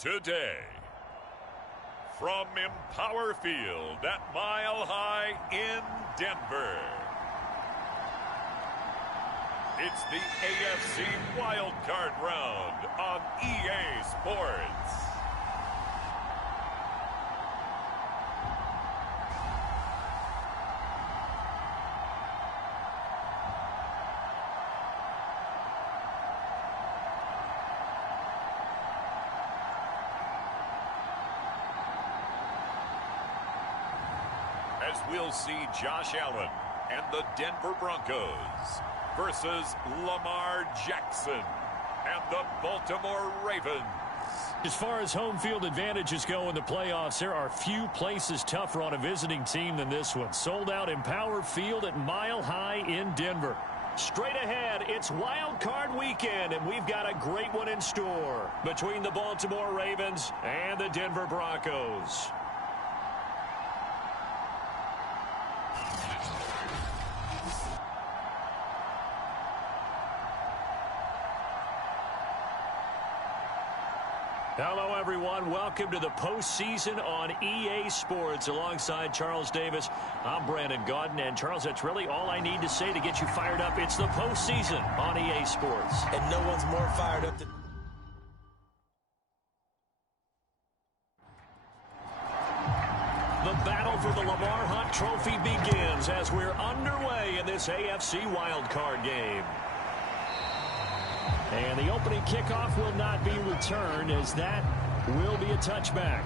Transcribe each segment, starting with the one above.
today. From Empower Field at Mile High in Denver, it's the AFC Wildcard round on EA Sports. As we'll see Josh Allen and the Denver Broncos versus Lamar Jackson and the Baltimore Ravens. As far as home field advantages go in the playoffs, there are few places tougher on a visiting team than this one. Sold out Empower Field at Mile High in Denver. Straight ahead, it's Wild Card weekend, and we've got a great one in store between the Baltimore Ravens and the Denver Broncos. Hello, everyone. Welcome to the postseason on EA Sports. Alongside Charles Davis, I'm Brandon Gaudin. And, Charles, that's really all I need to say to get you fired up. It's the postseason on EA Sports. And no one's more fired up than... The battle for the Lamar Hunt Trophy begins as we're underway in this AFC wildcard game. And the opening kickoff will not be returned, as that will be a touchback.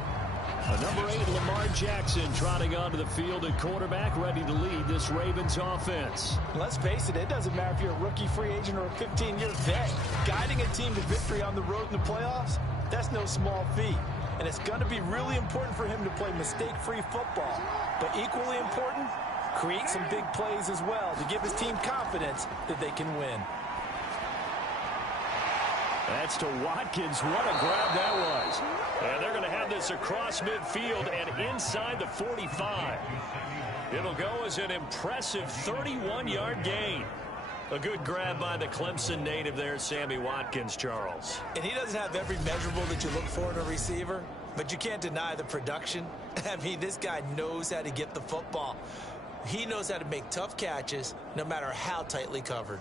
Number 8, Lamar Jackson, trotting onto the field at quarterback, ready to lead this Ravens offense. Let's face it, it doesn't matter if you're a rookie free agent or a 15-year vet. Guiding a team to victory on the road in the playoffs, that's no small feat. And it's going to be really important for him to play mistake-free football. But equally important, create some big plays as well to give his team confidence that they can win. That's to Watkins. What a grab that was. And they're going to have this across midfield and inside the 45. It'll go as an impressive 31-yard gain. A good grab by the Clemson native there, Sammy Watkins, Charles. And he doesn't have every measurable that you look for in a receiver, but you can't deny the production. I mean, this guy knows how to get the football. He knows how to make tough catches, no matter how tightly covered.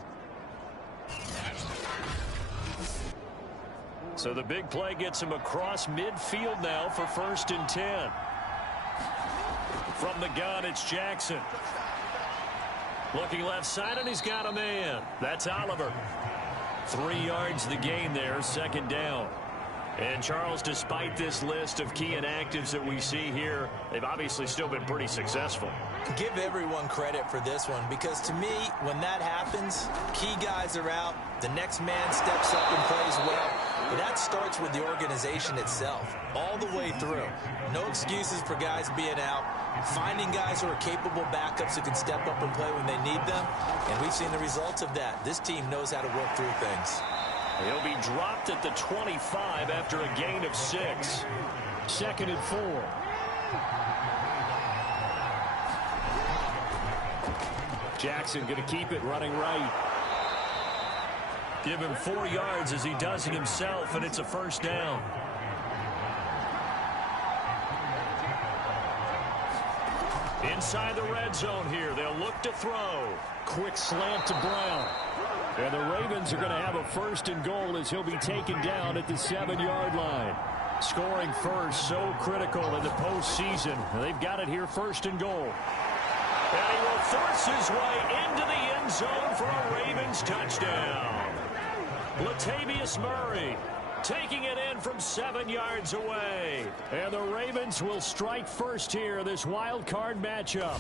So the big play gets him across midfield now for 1st and 10. From the gun, it's Jackson. Looking left side, and he's got a man. That's Oliver. 3 yards the gain there, 2nd down. And, Charles, despite this list of key inactives that we see here, they've obviously still been pretty successful. Give everyone credit for this one, because to me, when that happens, key guys are out, the next man steps up and plays well. But that starts with the organization itself, all the way through. No excuses for guys being out, finding guys who are capable backups who can step up and play when they need them, and we've seen the results of that. This team knows how to work through things. He'll be dropped at the 25 after a gain of 6. 2nd and 4. Jackson going to keep it running right. Give him 4 yards as he does it himself, and it's a 1st down. Inside the red zone here, they'll look to throw. Quick slant to Brown. And the Ravens are going to have a 1st and goal as he'll be taken down at the 7-yard line. Scoring first, so critical in the postseason. They've got it here, 1st and goal. And he will force his way into the end zone for a Ravens touchdown. Latavius Murray taking it in from 7 yards away. And the Ravens will strike first here, this wild card matchup.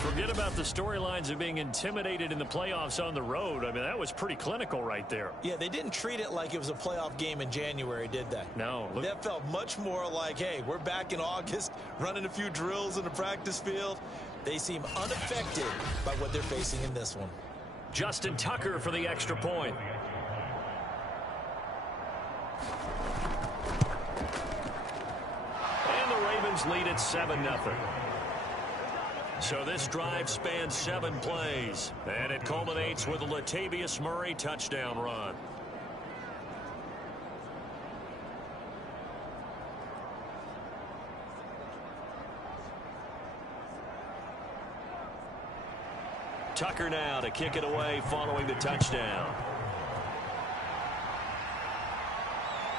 Forget about the storylines of being intimidated in the playoffs on the road. I mean, that was pretty clinical right there. Yeah, they didn't treat it like it was a playoff game in January, did they? No. That felt much more like, hey, we're back in August, running a few drills in the practice field. They seem unaffected by what they're facing in this one. Justin Tucker for the extra point. And the Ravens lead at 7-0. So this drive spans 7 plays, and it culminates with a Latavius Murray touchdown run. Tucker now to kick it away following the touchdown.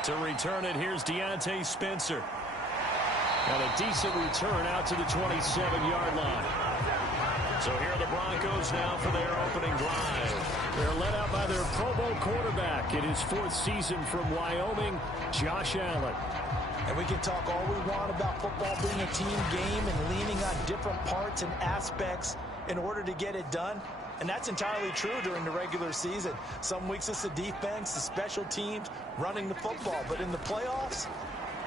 To return it, here's Deontay Spencer. And a decent return out to the 27-yard line. So here are the Broncos now for their opening drive. They're led out by their Pro Bowl quarterback in his 4th season from Wyoming, Josh Allen. And we can talk all we want about football being a team game and leaning on different parts and aspects in order to get it done. And that's entirely true during the regular season. Some weeks it's the defense, the special teams, running the football. But in the playoffs,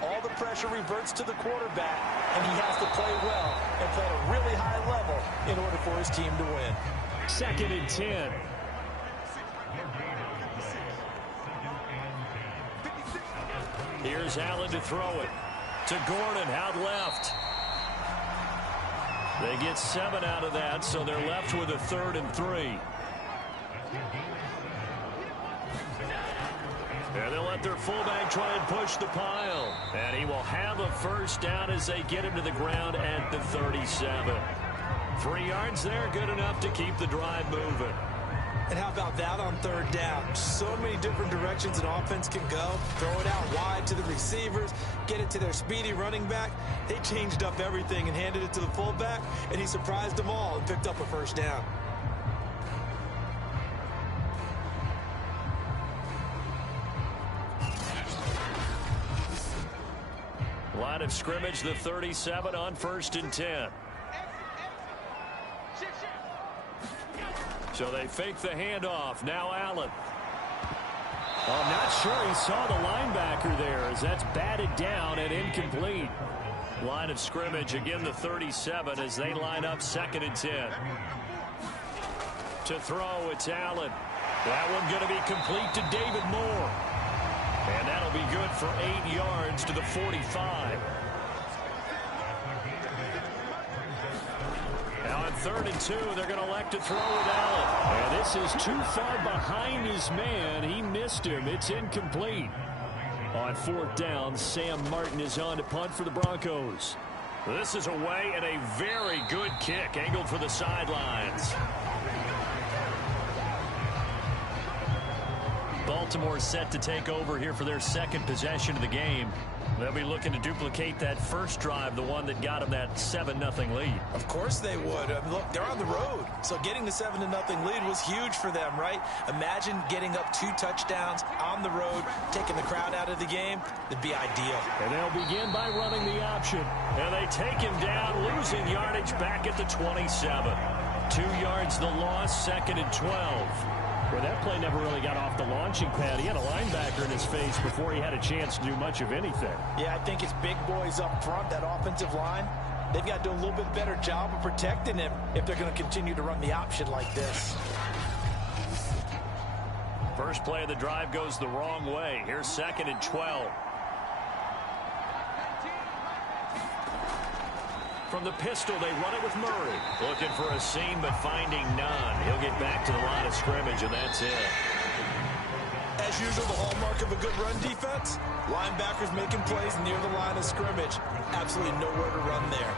all the pressure reverts to the quarterback, and he has to play well and play at a really high level in order for his team to win. 2nd and 10. Here's Allen to throw it. To Gordon, out left. They get 7 out of that, so they're left with a 3rd and 3. And they'll let their fullback try and push the pile. And he will have a first down as they get him to the ground at the 37. 3 yards there, good enough to keep the drive moving. And how about that on 3rd down? So many different directions an offense can go. Throw it out wide to the receivers, get it to their speedy running back. They changed up everything and handed it to the fullback, and he surprised them all and picked up a first down. Line of scrimmage, the 37 on 1st and 10. So they fake the handoff. Now Allen. Well, I'm not sure he saw the linebacker there as that's batted down and incomplete. Line of scrimmage, again the 37 as they line up 2nd and 10. To throw, it's Allen. That one going to be complete to David Moore. And that'll be good for 8 yards to the 45. Now on 3rd and 2, they're going to elect to throw with Allen. And this is too far behind his man. He missed him. It's incomplete. On 4th down, Sam Martin is on to punt for the Broncos. This is away and a very good kick angled for the sidelines. Baltimore set to take over here for their 2nd possession of the game. They'll be looking to duplicate that first drive, the one that got them that 7-0 lead. Of course they would. I mean, look, they're on the road. So getting the 7-0 lead was huge for them, right? Imagine getting up 2 touchdowns on the road, taking the crowd out of the game. That'd be ideal. And they'll begin by running the option. And they take him down, losing yardage back at the 27. 2 yards the loss, 2nd and 12. Well, that play never really got off the launching pad. He had a linebacker in his face before he had a chance to do much of anything. Yeah, I think it's big boys up front, that offensive line. They've got to do a little bit better job of protecting him if they're going to continue to run the option like this. First play of the drive goes the wrong way. Here's 2nd and 12. From the pistol, they run it with Murray. Looking for a seam, but finding none. He'll get back to the line of scrimmage, and that's it. As usual, the hallmark of a good run defense, linebackers making plays near the line of scrimmage. Absolutely nowhere to run there.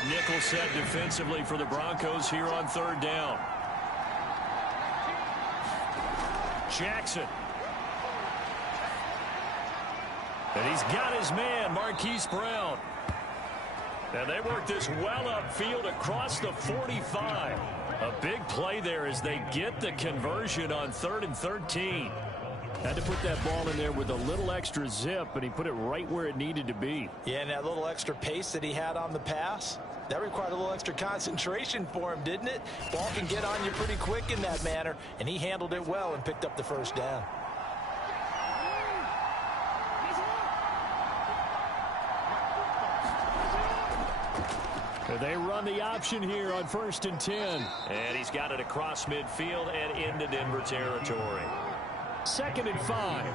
A nickel set defensively for the Broncos here on 3rd down. Jackson. And he's got his man, Marquise Brown. And they work this well upfield across the 45. A big play there as they get the conversion on 3rd and 13. Had to put that ball in there with a little extra zip, and he put it right where it needed to be. Yeah, and that little extra pace that he had on the pass, that required a little extra concentration for him, didn't it? Ball can get on you pretty quick in that manner, and he handled it well and picked up the first down. They run the option here on 1st and 10. And he's got it across midfield and into Denver territory. 2nd and 5.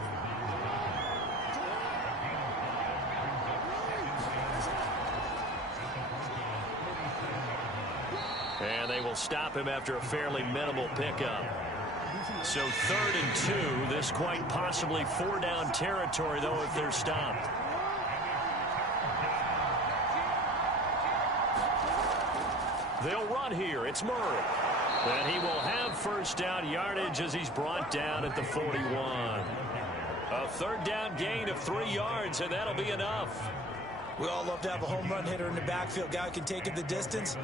And they will stop him after a fairly minimal pickup. So 3rd and 2. This quite possibly 4-down territory, though, if they're stopped. They'll run here. It's Murray. And he will have first down yardage as he's brought down at the 41. A third down gain of 3 yards, and that'll be enough. We all love to have a home run hitter in the backfield. Guy who can take it the distance.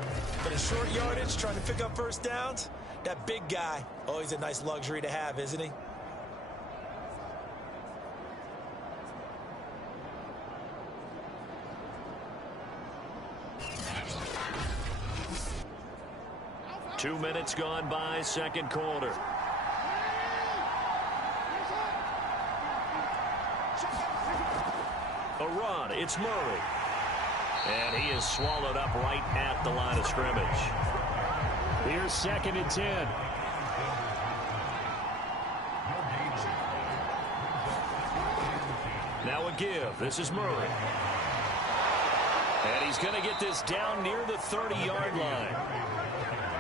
But in short yardage, trying to pick up first downs, that big guy, always a nice luxury to have, isn't he? Two minutes gone by, second quarter. A run, it's Murray. And he is swallowed up right at the line of scrimmage. Here's 2nd and 10. Now a give. This is Murray. And he's going to get this down near the 30-yard line.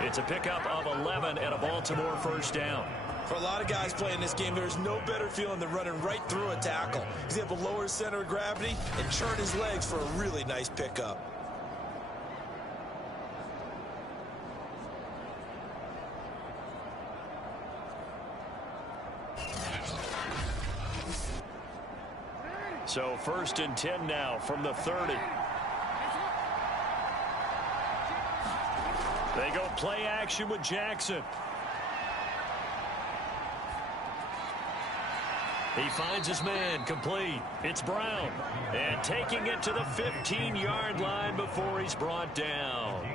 It's a pickup of 11 and a Baltimore first down. For a lot of guys playing this game, there's no better feeling than running right through a tackle. He's able to lower his center of gravity and churn his legs for a really nice pickup. So 1st and 10 now from the 30. They go play action with Jackson. He finds his man, complete. It's Brown. And taking it to the 15-yard line before he's brought down.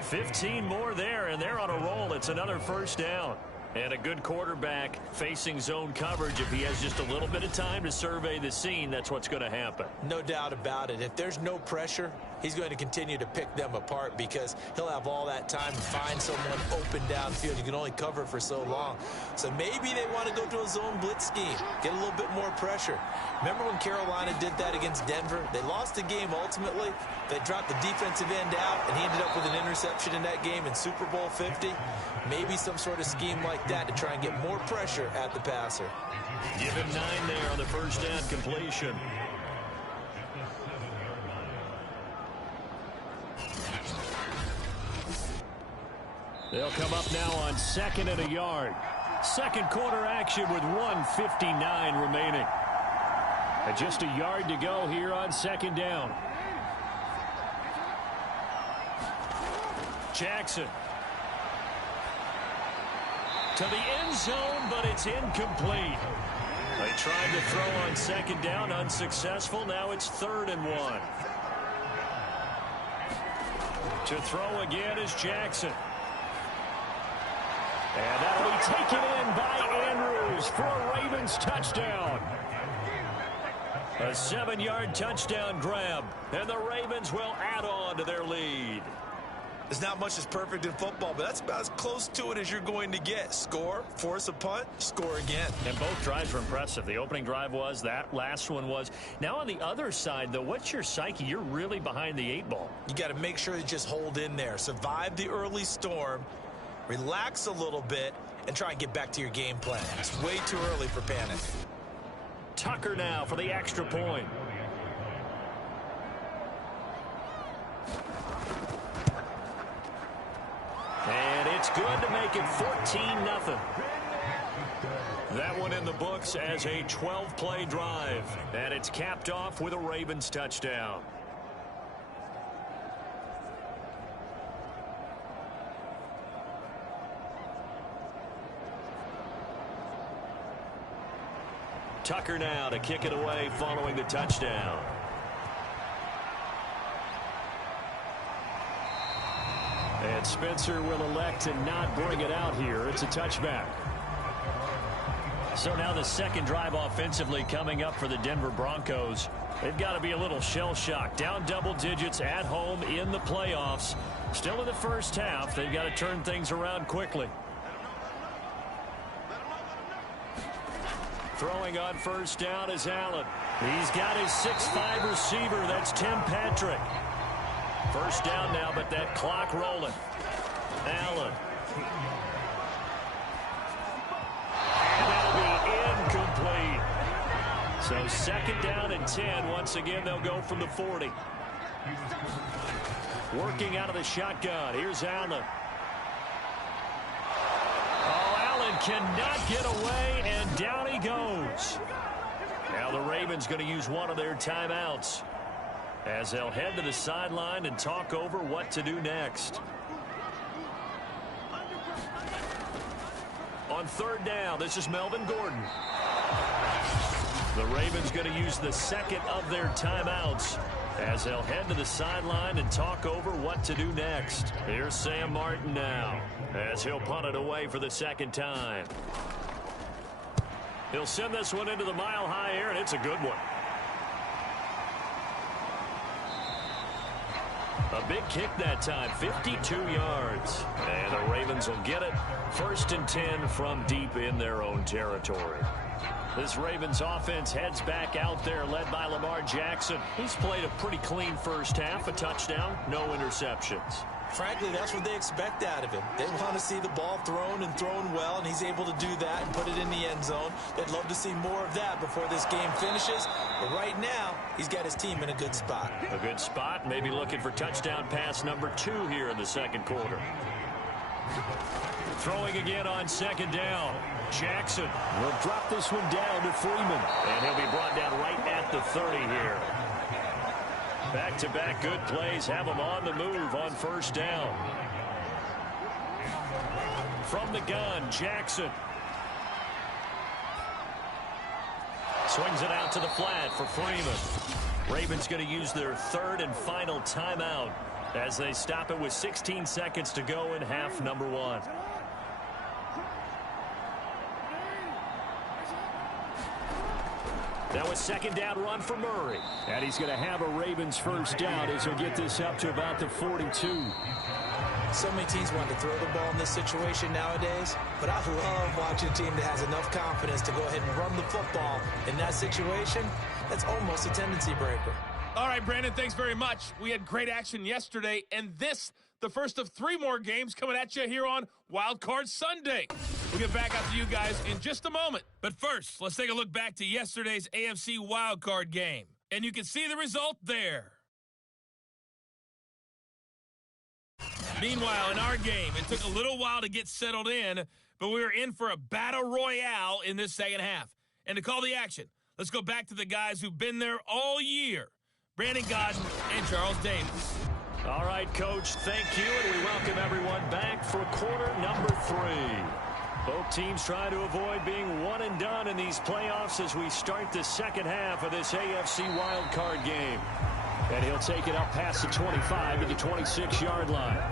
15 more there, and they're on a roll. It's another first down. And a good quarterback facing zone coverage. If he has just a little bit of time to survey the scene, that's what's going to happen. No doubt about it. If there's no pressure, he's going to continue to pick them apart because he'll have all that time to find someone open downfield. You can only cover for so long. So maybe they want to go to a zone blitz scheme, get a little bit more pressure. Remember when Carolina did that against Denver? They lost the game ultimately. They dropped the defensive end out, and he ended up with an interception in that game in Super Bowl 50. Maybe some sort of scheme like that to try and get more pressure at the passer. Give him 9 there on the first down completion. They'll come up now on 2nd and a yard. Second quarter action with 1:59 remaining. And just a yard to go here on 2nd down. Jackson. To the end zone, but it's incomplete. They tried to throw on 2nd down, unsuccessful. Now it's 3rd and 1. To throw again is Jackson. And that'll be taken in by Andrews for a Ravens touchdown. A 7-yard touchdown grab, and the Ravens will add on to their lead. There's not much that's perfect in football, but that's about as close to it as you're going to get. Score, force a punt, score again. And both drives were impressive. The opening drive was, that last one was. Now on the other side, though, what's your psyche? You're really behind the 8 ball. You got to make sure you just hold in there. Survive the early storm, relax a little bit, and try and get back to your game plan. It's way too early for panic. Tucker now for the extra point. And it's good to make it 14-0. That one in the books as a 12-play drive. And it's capped off with a Ravens touchdown. Tucker now to kick it away following the touchdown. And Spencer will elect to not bring it out here. It's a touchback. So now the second drive offensively coming up for the Denver Broncos. They've got to be a little shell-shocked. Down double digits at home in the playoffs. Still in the first half. They've got to turn things around quickly. Throwing on first down is Allen. He's got his 6'5" receiver. That's Tim Patrick. First down now, but that clock rolling. Allen. And that'll be incomplete. So 2nd down and 10. Once again, they'll go from the 40. Working out of the shotgun. Here's Allen. Oh, Allen cannot get away, and down he goes. Now the Ravens going to use one of their timeouts as they'll head to the sideline and talk over what to do next. On third down, this is Melvin Gordon. The Ravens going to use the second of their timeouts as they'll head to the sideline and talk over what to do next. Here's Sam Martin now as he'll punt it away for the second time. He'll send this one into the mile-high air, and it's a good one. A big kick that time, 52 yards. And the Ravens will get it. 1st and 10 from deep in their own territory. This Ravens offense heads back out there, led by Lamar Jackson. He's played a pretty clean first half, a touchdown, no interceptions. Frankly, that's what they expect out of him. They want to see the ball thrown and thrown well, and he's able to do that and put it in the end zone. They'd love to see more of that before this game finishes. But right now, he's got his team in a good spot. A good spot, maybe looking for touchdown pass number 2 here in the second quarter. Throwing again on second down. Jackson will drop this one down to Freeman. And he'll be brought down right at the 30 here. Back-to-back good plays have him on the move on first down. From the gun, Jackson. Swings it out to the flat for Freeman. Ravens going to use their third and final timeout as they stop it with 16 seconds to go in half number 1. Now a second down run for Murray. And he's going to have a Ravens first down as he'll get this up to about the 42. So many teams want to throw the ball in this situation nowadays, but I love watching a team that has enough confidence to go ahead and run the football. In that situation, that's almost a tendency breaker. All right, Brandon, thanks very much. We had great action yesterday, and this, the first of 3 more games coming at you here on Wildcard Sunday. We'll get back out to you guys in just a moment. But first, let's take a look back to yesterday's AFC Wildcard game. And you can see the result there. Meanwhile, in our game, it took a little while to get settled in, but we were in for a battle royale in this second half. And to call the action, let's go back to the guys who've been there all year. Brandon Godden and Charles Davis. All right, Coach, thank you, and we welcome everyone back for quarter number 3. Both teams trying to avoid being one and done in these playoffs as we start the second half of this AFC wildcard game. And he'll take it up past the 25 to the 26-yard line.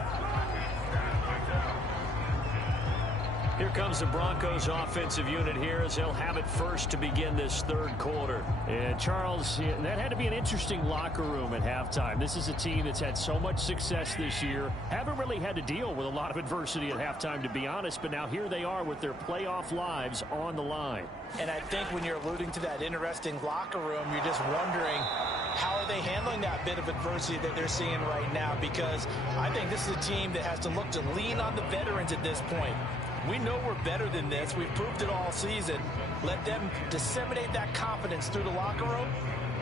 Here comes the Broncos offensive unit here as they'll have it first to begin this third quarter. And Charles, that had to be an interesting locker room at halftime. This is a team that's had so much success this year. Haven't really had to deal with a lot of adversity at halftime, to be honest. But now here they are with their playoff lives on the line. And I think when you're alluding to that interesting locker room, you're just wondering, how are they handling that bit of adversity that they're seeing right now? Because I think this is a team that has to look to lean on the veterans at this point. We know we're better than this. We've proved it all season. Let them disseminate that confidence through the locker room.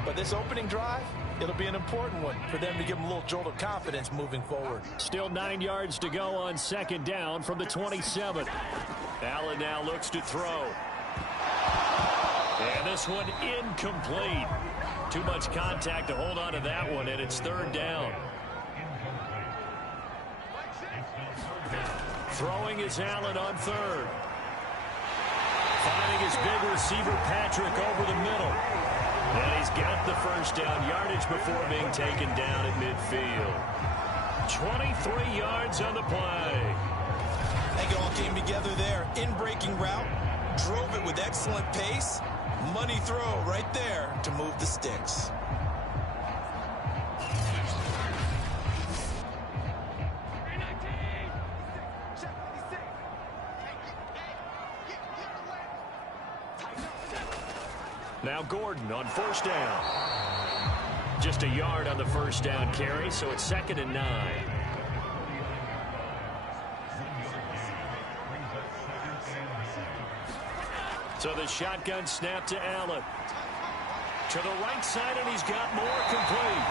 But this opening drive, it'll be an important one for them to give them a little jolt of confidence moving forward. Still 9 yards to go on second down from the 27. Allen now looks to throw. And this one incomplete. Too much contact to hold on to that one, and it's third down. Throwing is Allen on third. Finding his big receiver Patrick over the middle. And he's got the first down yardage before being taken down at midfield. 23 yards on the play. I think it all came together there. In-breaking route, drove it with excellent pace. Money throw right there to move the sticks. Now Gordon on first down. Just a yard on the first down carry, so it's 2nd and 9. So the shotgun snap to Allen. To the right side, and he's got more complete.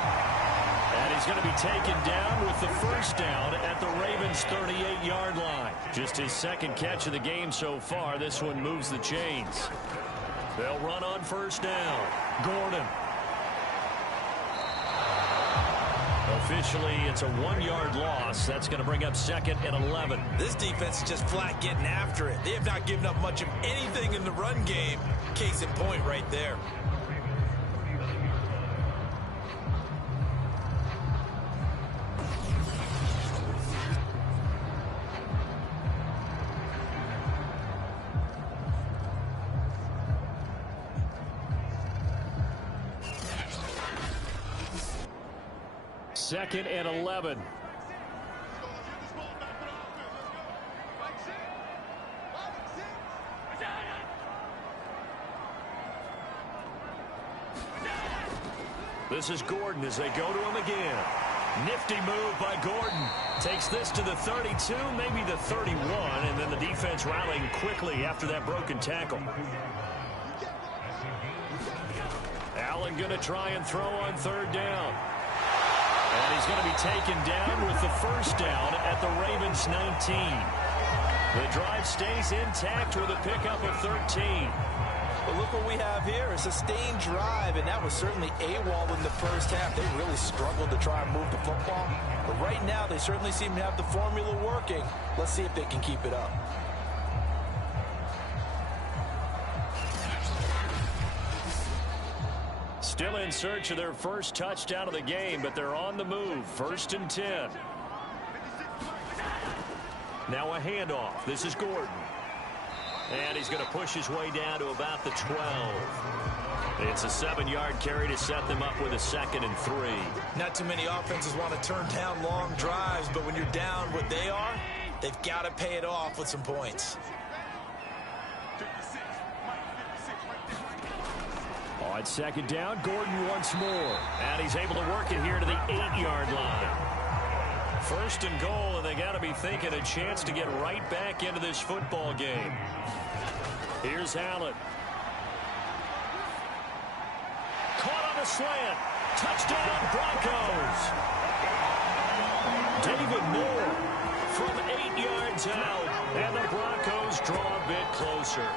And he's going to be taken down with the first down at the Ravens' 38-yard line. Just his second catch of the game so far. This one moves the chains. They'll run on first down. Gordon. Officially, it's a 1-yard loss. That's going to bring up 2nd and 11. This defense is just flat getting after it. They have not given up much of anything in the run game. Case in point right there. Second and 11. This is Gordon as they go to him again. Nifty move by Gordon. Takes this to the 32, maybe the 31, and then the defense rallying quickly after that broken tackle. Allen going to try and throw on third down. And he's going to be taken down with the first down at the Ravens' 19. The drive stays intact with a pickup of 13. But look what we have here, a sustained drive, and that was certainly AWOL in the first half. They really struggled to try and move the football. But right now, they certainly seem to have the formula working. Let's see if they can keep it up. Still in search of their first touchdown of the game, but they're on the move. 1st and 10. Now a handoff. This is Gordon. And he's going to push his way down to about the 12. It's a 7-yard carry to set them up with a 2nd and 3. Not too many offenses want to turn down long drives, but when you're down what they are, they've got to pay it off with some points. On 2nd down, Gordon once more. And he's able to work it here to the 8-yard line. 1st and goal, and they got to be thinking a chance to get right back into this football game. Here's Allen. Caught on a slant. Touchdown, Broncos. David Moore from 8 yards out, and the Broncos draw a bit closer.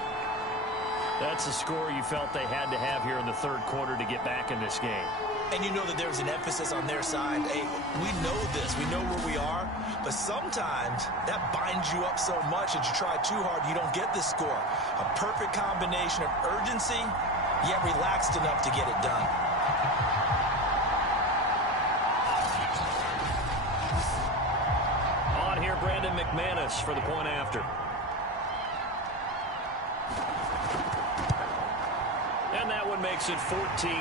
That's a score you felt they had to have here in the third quarter to get back in this game. And you know that there's an emphasis on their side. Hey, we know this. We know where we are. But sometimes that binds you up so much that you try too hard, you don't get this score. A perfect combination of urgency, yet relaxed enough to get it done. On here, Brandon McManus for the point after. And that one makes it 14-7.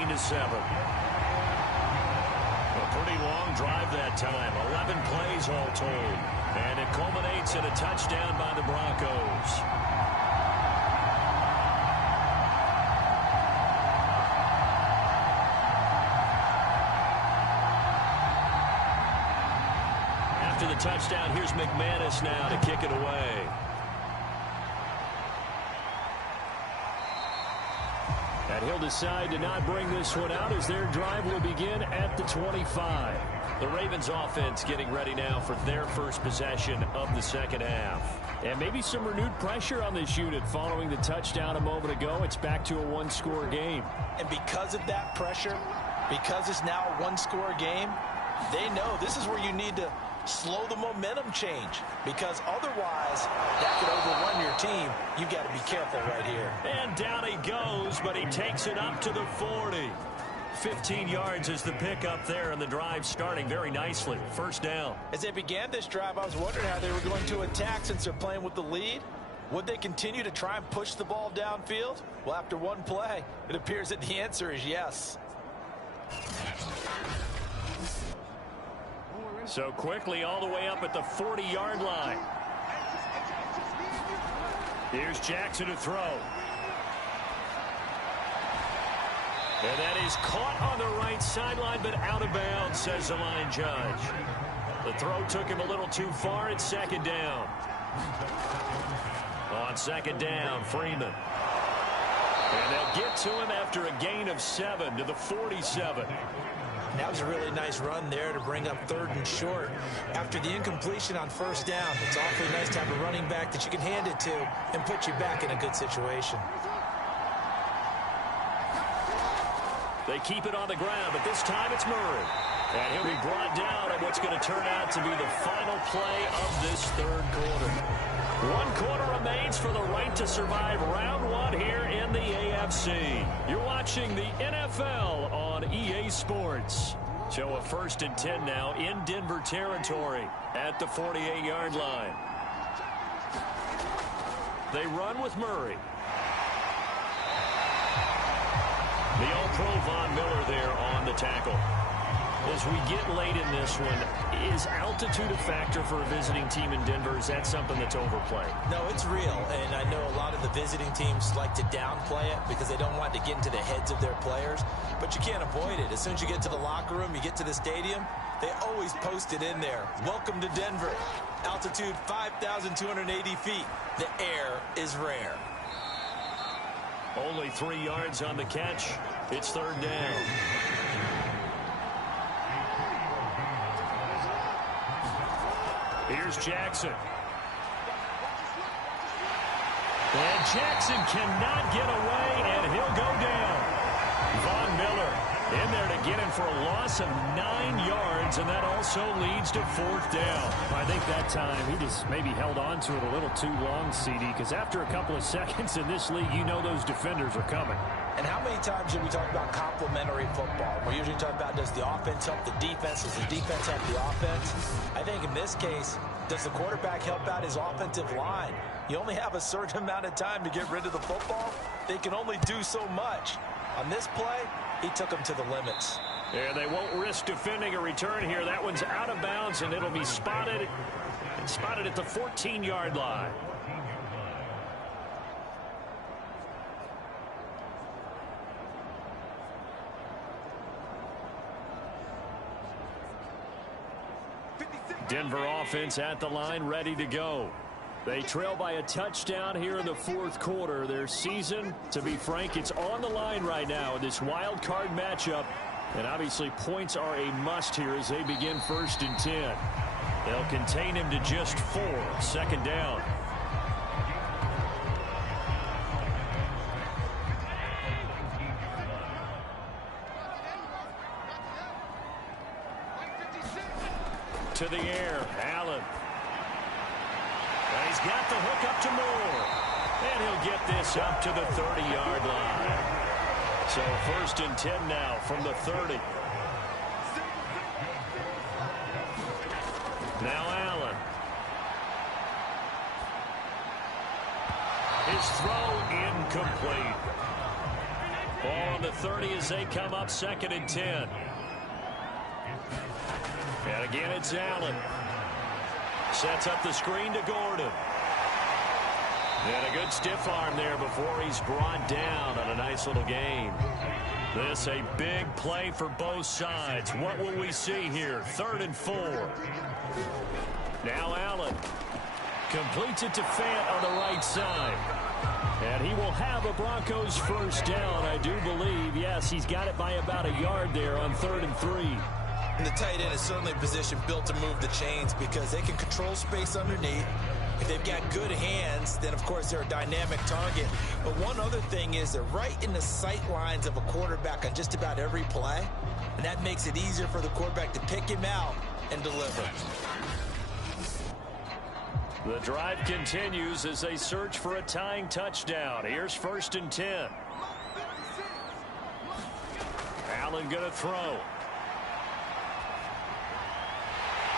A pretty long drive that time. 11 plays all told. And it culminates in a touchdown by the Broncos. After the touchdown, here's McManus now to kick it away. And he'll decide to not bring this one out as their drive will begin at the 25. The Ravens offense getting ready now for their first possession of the second half. And maybe some renewed pressure on this unit following the touchdown a moment ago. It's back to a one-score game. And because of that pressure, because it's now a one-score game, they know this is where you need to slow the momentum change, because otherwise that could overrun your team. You've got to be careful right here. And down he goes, but he takes it up to the 40. 15 yards is the pickup there, and the drive starting very nicely. First down. As they began this drive, I was wondering how they were going to attack since they're playing with the lead. Would they continue to try and push the ball downfield? Well, after one play, it appears that the answer is yes. So quickly all the way up at the 40-yard line. Here's Jackson to throw. And that is caught on the right sideline, but out of bounds, says the line judge. The throw took him a little too far. It's second down. On second down, Freeman. And they'll get to him after a gain of 7 to the 47. And that was a really nice run there to bring up 3rd and short. After the incompletion on 1st down, it's awfully nice to have a running back that you can hand it to and put you back in a good situation. They keep it on the ground, but this time it's Murray. And he'll be brought down at what's going to turn out to be the final play of this 3rd quarter. 1 quarter remains for the right to survive round 1 here in the AFC. You're watching the NFL on EA Sports. So a 1st and 10 now in Denver territory at the 48-yard line. They run with Murray. The All-Pro Von Miller there on the tackle. As we get late in this one, is altitude a factor for a visiting team in Denver? Is that something that's overplayed? No, it's real, and I know a lot of the visiting teams like to downplay it because they don't want to get into the heads of their players, but you can't avoid it. As soon as you get to the locker room, you get to the stadium, they always post it in there. Welcome to Denver. Altitude 5,280 feet. The air is rare. Only 3 yards on the catch. It's 3rd down. Here's Jackson. And Jackson cannot get away, and he'll go down. Von Miller in there to get him for a loss of 9 yards, and that also leads to 4th down. I think that time he just maybe held on to it a little too long, CD, because after a couple of seconds in this league, you know those defenders are coming. And how many times do we talk about complementary football? We're usually talking about, does the offense help the defense? Does the defense help the offense? I think in this case, does the quarterback help out his offensive line? You only have a certain amount of time to get rid of the football. They can only do so much. On this play, he took them to the limits. And they won't risk defending a return here. That one's out of bounds, and it'll be spotted at the 14-yard line. Denver offense at the line, ready to go. They trail by a touchdown here in the 4th quarter. Their season, to be frank, it's on the line right now in this wild card matchup. And obviously points are a must here as they begin 1st and 10. They'll contain him to just 4. 2nd down. To the air, Allen. And he's got the hook up to Moore. And he'll get this up to the 30-yard line. So 1st and 10 now from the 30. Now Allen. His throw incomplete. Ball on the 30 as they come up 2nd and 10. And again, it's Allen. Sets up the screen to Gordon. And a good stiff arm there before he's brought down on a nice little gain. This a big play for both sides. What will we see here? 3rd and 4. Now Allen completes it to Fant on the right side. And he will have a Broncos 1st down, I do believe. Yes, he's got it by about a yard there on 3rd and 3. And the tight end is certainly a position built to move the chains because they can control space underneath. If they've got good hands, then, of course, they're a dynamic target. But one other thing is they're right in the sight lines of a quarterback on just about every play. And that makes it easier for the quarterback to pick him out and deliver. The drive continues as they search for a tying touchdown. Here's 1st and 10. Allen going to throw.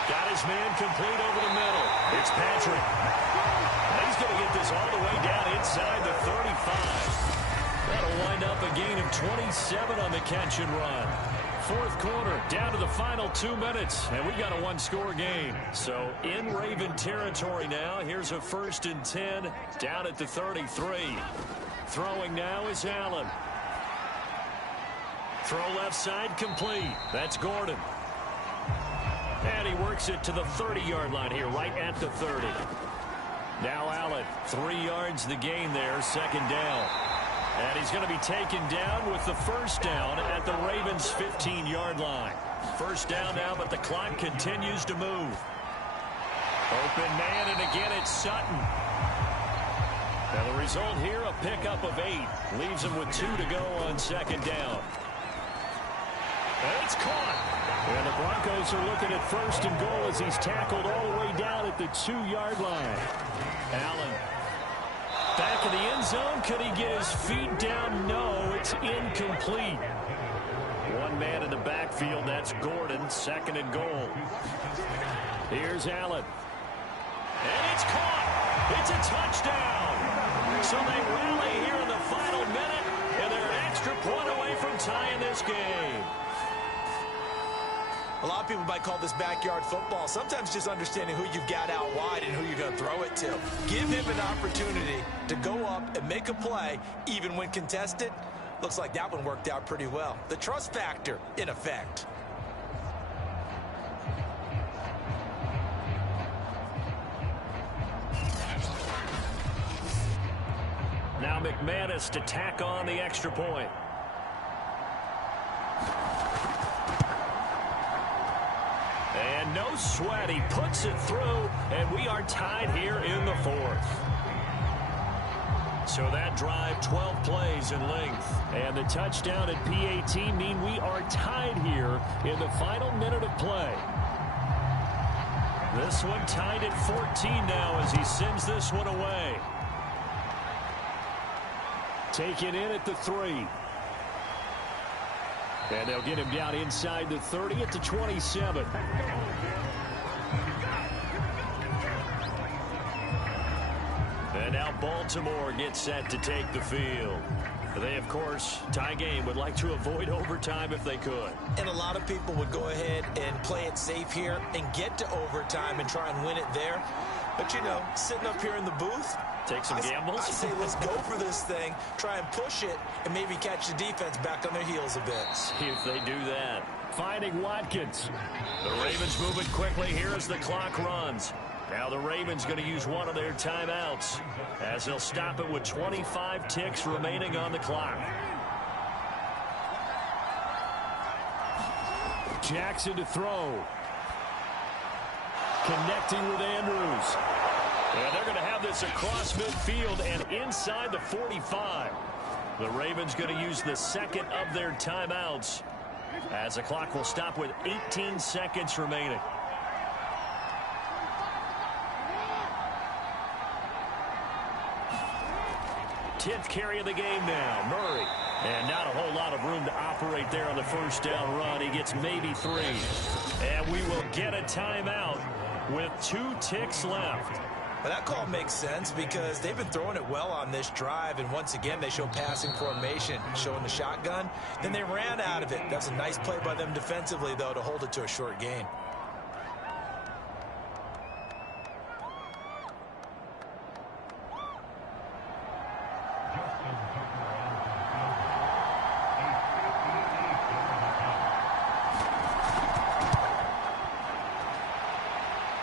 Got his man complete over the middle. It's Patrick. And he's going to get this all the way down inside the 35. That'll wind up a gain of 27 on the catch and run. 4th quarter, down to the final 2 minutes, and we've got a 1-score game. So in Raven territory now. Here's a 1st and 10 down at the 33. Throwing now is Allen. Throw left side complete. That's Gordon. And he works it to the 30-yard line here, right at the 30. Now Allen, 3 yards the gain there, 2nd down. And he's going to be taken down with the first down at the Ravens' 15-yard line. First down now, but the clock continues to move. Open man, and again it's Sutton. And the result here, a pickup of 8. Leaves him with 2 to go on second down. And it's caught. And the Broncos are looking at first and goal as he's tackled all the way down at the 2-yard line. Allen. Back in the end zone. Could he get his feet down? No, it's incomplete. One man in the backfield. That's Gordon. Second and goal. Here's Allen. And it's caught. It's a touchdown. So they rally here in the final minute, and they're an extra point away from tying this game. A lot of people might call this backyard football. Sometimes just understanding who you've got out wide and who you're going to throw it to. Give him an opportunity to go up and make a play, even when contested. Looks like that one worked out pretty well. The trust factor in effect. Now McManus to tack on the extra point. And no sweat. He puts it through, and we are tied here in the 4th. So that drive, 12 plays in length. And the touchdown at PAT mean we are tied here in the final minute of play. This one tied at 14 now as he sends this one away. Taken in at the 3. And they'll get him down inside the 30 at the 27. And now Baltimore gets set to take the field. They, of course, tie game, would like to avoid overtime if they could. And a lot of people would go ahead and play it safe here and get to overtime and try and win it there. But, you know, sitting up here in the booth, take some gambles. I say let's go for this thing, try and push it, and maybe catch the defense back on their heels a bit. See if they do that. Finding Watkins. The Ravens moving quickly here as the clock runs. Now the Ravens going to use one of their timeouts as they'll stop it with 25 ticks remaining on the clock. Jackson to throw. Connecting with Andrews. And they're going to have this across midfield and inside the 45. The Ravens going to use the second of their timeouts as the clock will stop with 18 seconds remaining. Tenth carry of the game now. Murray. And not a whole lot of room to operate there on the first down run. He gets maybe 3. And we will get a timeout with 2 ticks left. But that call makes sense because they've been throwing it well on this drive, and once again they show passing formation, showing the shotgun. Then they ran out of it. That's a nice play by them defensively, though, to hold it to a short gain.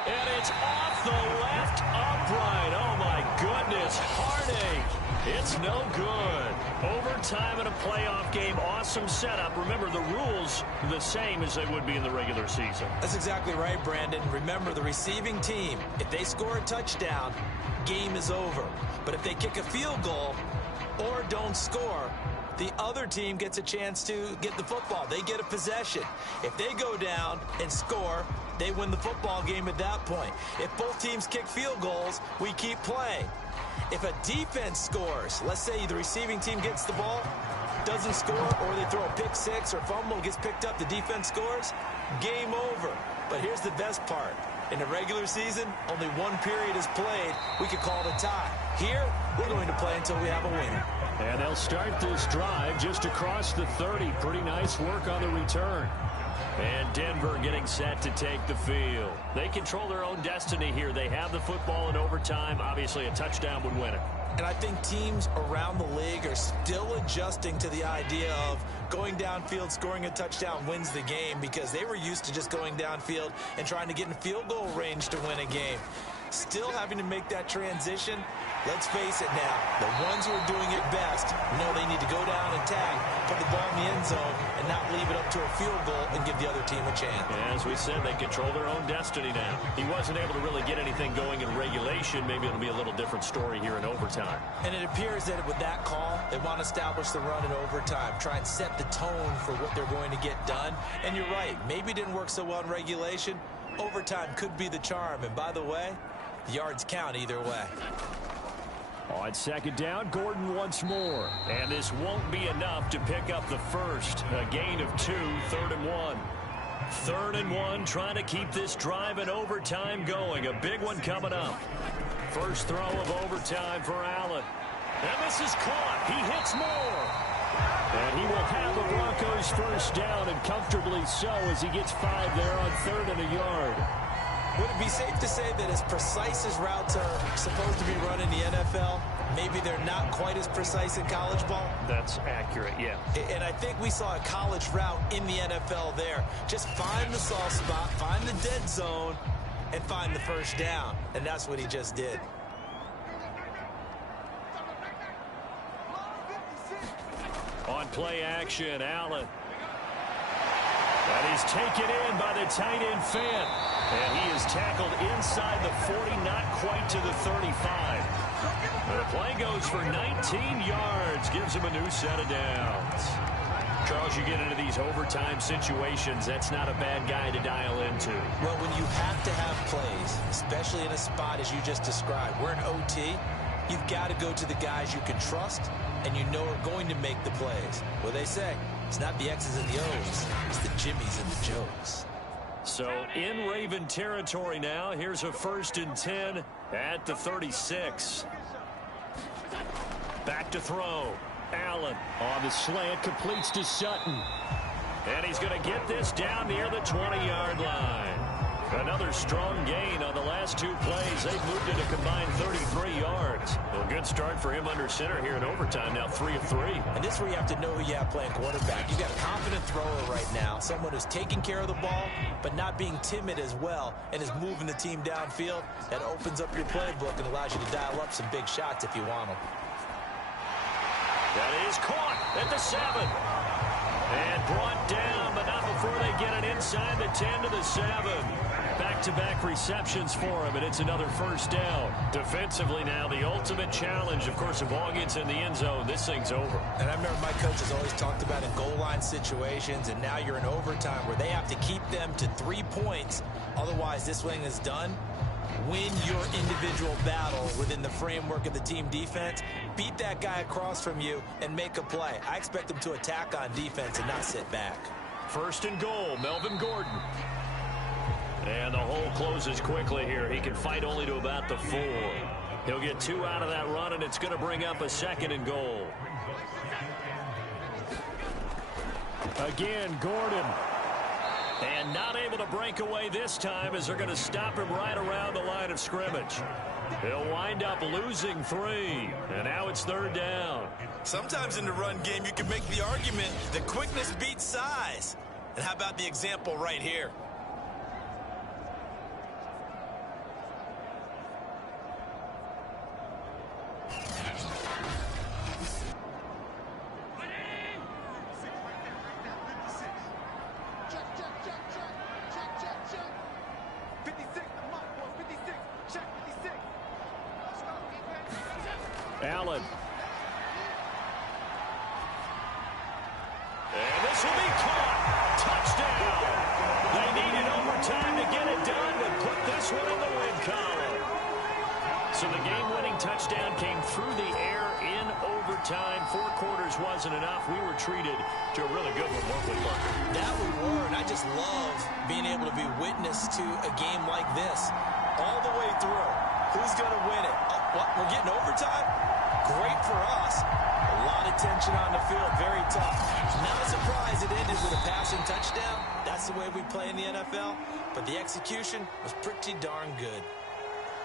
And it's off the left upright. Oh, my goodness. Heartache. It's no good. Overtime in a playoff game. Awesome setup. Remember, the rules are the same as they would be in the regular season. That's exactly right, Brandon. Remember, the receiving team, if they score a touchdown, game is over. But if they kick a field goal or don't score, the other team gets a chance to get the football. They get a possession. If they go down and score, they win the football game at that point. If both teams kick field goals, we keep playing. If a defense scores, let's say the receiving team gets the ball, doesn't score, or they throw a pick six or fumble, gets picked up, the defense scores, game over. But here's the best part. In the regular season, only one period is played. We could call it a tie. Here, we're going to play until we have a winner. And they'll start this drive just across the 30. Pretty nice work on the return. And Denver getting set to take the field. They control their own destiny here. They have the football in overtime. Obviously, a touchdown would win it. And I think teams around the league are still adjusting to the idea of going downfield, scoring a touchdown wins the game, because they were used to just going downfield and trying to get in field goal range to win a game. Still having to make that transition. Let's face it now, the ones who are doing it best know they need to go down and tag, put the ball in the end zone, and not leave it up to a field goal and give the other team a chance. As we said, they control their own destiny now. He wasn't able to really get anything going in regulation. Maybe it'll be a little different story here in overtime. And it appears that with that call, they want to establish the run in overtime, try and set the tone for what they're going to get done. And you're right, maybe it didn't work so well in regulation. Overtime could be the charm. And by the way, the yards count either way. On second down, Gordon once more. And this won't be enough to pick up the first. A gain of 2, 3rd and 1. 3rd and 1, trying to keep this drive in overtime going. A big one coming up. First throw of overtime for Allen. And this is caught. He hits more. And he will have the Broncos first down, and comfortably so, as he gets 5 there on 3rd and a yard. Would it be safe to say that as precise as routes are supposed to be run in the NFL, maybe they're not quite as precise in college ball? That's accurate, yeah. And I think we saw a college route in the NFL there. Just find the soft spot, find the dead zone, and find the first down. And that's what he just did. On play action, Allen. And he's taken in by the tight end Fant. And he is tackled inside the 40, not quite to the 35. The play goes for 19 yards, gives him a new set of downs. Charles, you get into these overtime situations, that's not a bad guy to dial into. Well, when you have to have plays, especially in a spot as you just described, we're in OT, you've got to go to the guys you can trust and you know are going to make the plays. Well, they say, it's not the X's and the O's, it's the Jimmies and the Joes. So in Raven territory now. Here's a 1st and 10 at the 36. Back to throw. Allen on the slant, completes to Sutton. And he's going to get this down near the 20-yard line. Another strong gain on the last 2 plays. They've moved it a combined 33 yards. A good start for him under center here in overtime. Now 3 of 3. And this is where you have to know who you have playing quarterback. You've got a confident thrower right now. Someone who's taking care of the ball, but not being timid as well, and is moving the team downfield. That opens up your playbook and allows you to dial up some big shots if you want them. That is caught at the 7. And brought down, but not before they get it inside the 10 to the 7. Back-to-back receptions for him, and it's another first down. Defensively now, the ultimate challenge. Of course, if ball gets in the end zone, this thing's over. And I remember my coach has always talked about in goal line situations, and now you're in overtime where they have to keep them to 3 points. Otherwise, this thing is done. Win your individual battle within the framework of the team defense. Beat that guy across from you and make a play. I expect them to attack on defense and not sit back. 1st and goal, Melvin Gordon. And the hole closes quickly here. He can fight only to about the 4. He'll get 2 out of that run, and it's going to bring up a 2nd and goal. Again, Gordon. And not able to break away this time as they're going to stop him right around the line of scrimmage. He'll wind up losing 3. And now it's 3rd down. Sometimes in the run game, you can make the argument that quickness beats size. And how about the example right here? Allen. And this will be caught. Touchdown. They needed overtime to get it done, but put this one in the win column. So the game-winning touchdown came through the air in overtime. 4 quarters wasn't enough. We were treated to a really good one, weren't we, Mark? That we were, and I just love being able to be witness to a game like this all the way through. Who's going to win it? What? We're getting overtime? Great for us. A lot of tension on the field. Very tough. Not a surprise it ended with a passing touchdown. That's the way we play in the NFL. But the execution was pretty darn good.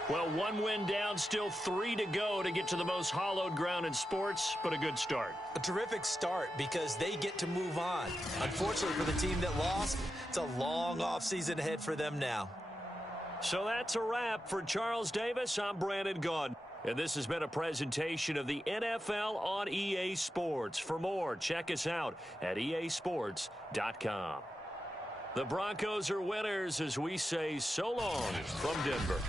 Well, 1 win down, still 3 to go to get to the most hallowed ground in sports, but a good start. A terrific start because they get to move on. Unfortunately for the team that lost, it's a long offseason ahead for them now. So that's a wrap for Charles Davis. I'm Brandon Gaudin. And this has been a presentation of the NFL on EA Sports. For more, check us out at easports.com. The Broncos are winners as we say so long from Denver.